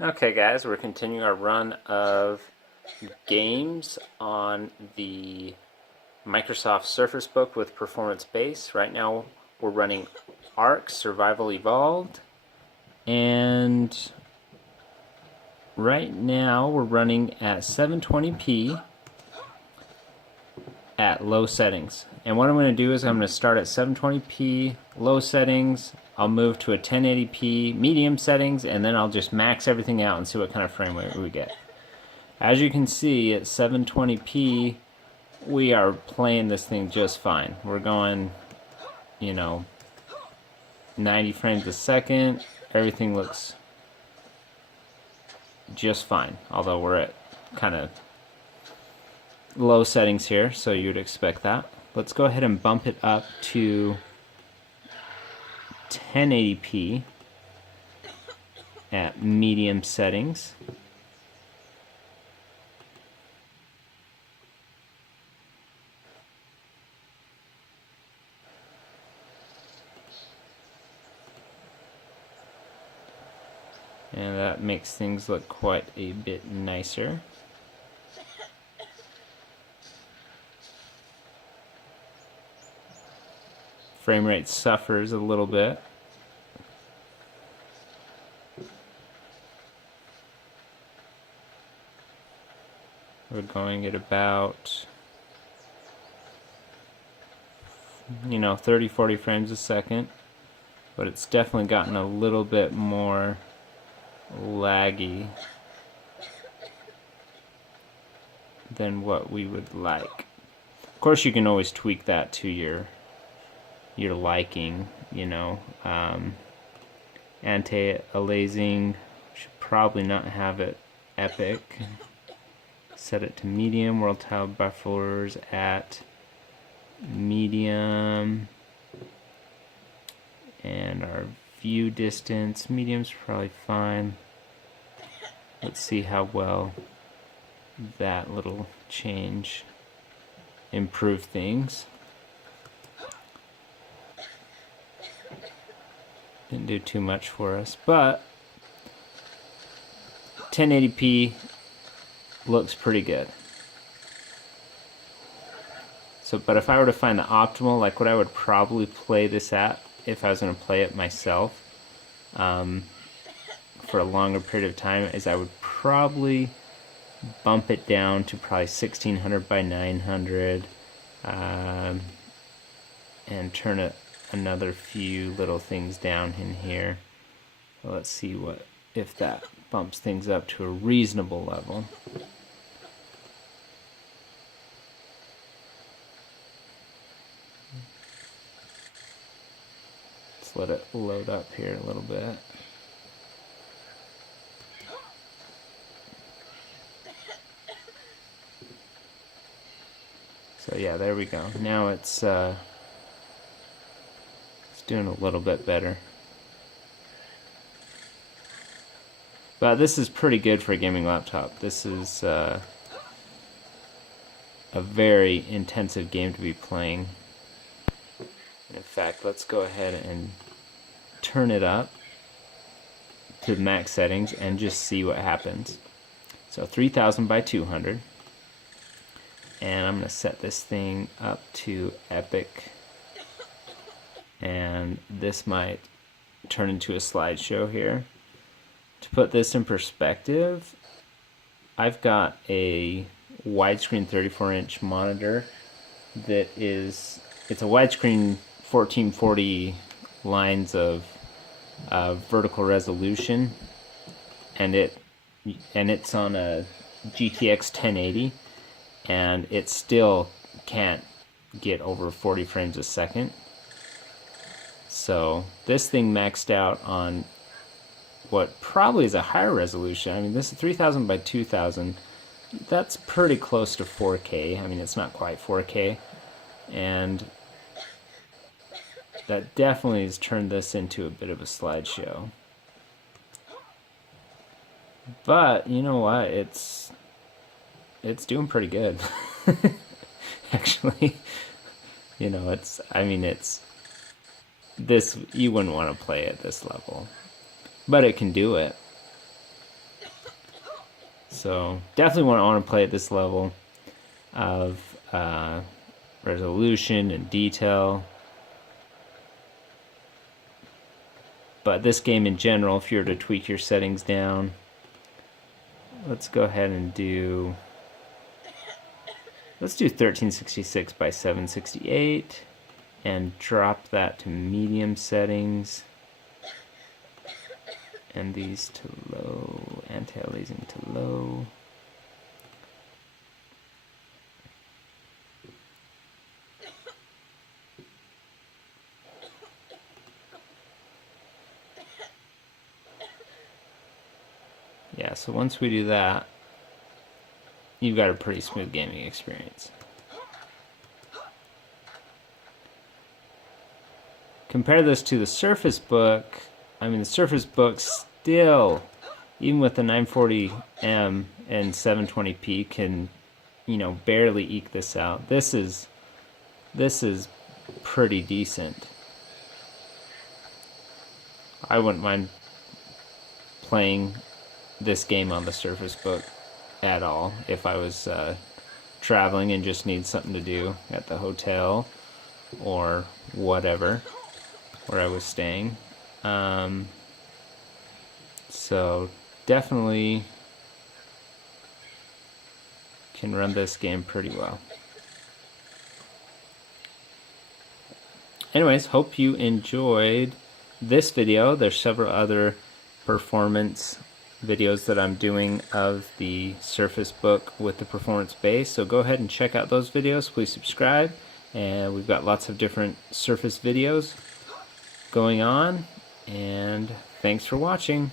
Okay guys, we're continuing our run of games on the Microsoft Surface Book with Performance Base. Right now we're running ARK, Survival Evolved, and right now we're running at 720p at low settings. And what I'm going to do is I'm going to start at 720p low settings. I'll move to a 1080p medium settings, and then I'll just max everything out and see what kind of frame rate we get. As you can see, at 720p, we are playing this thing just fine. We're going, 90 frames a second. Everything looks just fine, although we're at kind of low settings here, so you'd expect that. Let's go ahead and bump it up to 1080p at medium settings. And that makes things look quite a bit nicer. Frame rate suffers a little bit. We're going at about 30-40 frames a second, but it's definitely gotten a little bit more laggy than what we would like. Of course, you can always tweak that to your liking, Anti-aliasing, should probably not have it epic. Set it to medium. World tile buffers at medium, and our view distance, medium's probably fine. Let's see how well that little change improved things. Didn't do too much for us, but 1080p looks pretty good. So, but if I were to find the optimal, like what I would probably play this at if I was going to play it myself for a longer period of time, is I would probably bump it down to probably 1600 by 900 and turn it another few little things down in here. So let's see if that bumps things up to a reasonable level. Let's let it load up here a little bit. So yeah, there we go. Now it's doing a little bit better. But this is pretty good for a gaming laptop. This is a very intensive game to be playing. In fact, let's go ahead and turn it up to max settings and just see what happens. So 3000 by 200. And I'm going to set this thing up to epic. And this might turn into a slideshow here. To put this in perspective, I've got a widescreen 34-inch monitor that it's a widescreen 1440 lines of vertical resolution, and it's on a GTX 1080, and it still can't get over 40 frames a second. So this thing maxed out on what probably is a higher resolution. I mean, this is 3000 by 2000. That's pretty close to 4K. I mean, it's not quite 4K. And that definitely has turned this into a bit of a slideshow. But you know what? It's doing pretty good. Actually, it's this, you wouldn't want to play at this level, but it can do it. So definitely want to play at this level of resolution and detail. But this game in general, if you were to tweak your settings down, let's go ahead and do, let's do 1366 by 768 and drop that to medium settings. And these to low, anti-aliasing to low. Yeah, so once we do that, you've got a pretty smooth gaming experience. Compare this to the Surface Book. I mean, the Surface Book still, even with the 940M and 720p, can, barely eke this out. This is pretty decent. I wouldn't mind playing this game on the Surface Book at all if I was traveling and just need something to do at the hotel or whatever where I was staying. So definitely can run this game pretty well. Anyways, hope you enjoyed this video. There's several other performance videos that I'm doing of the Surface Book with the performance base, so go ahead and check out those videos. Please subscribe, and we've got lots of different Surface videos going on, and thanks for watching.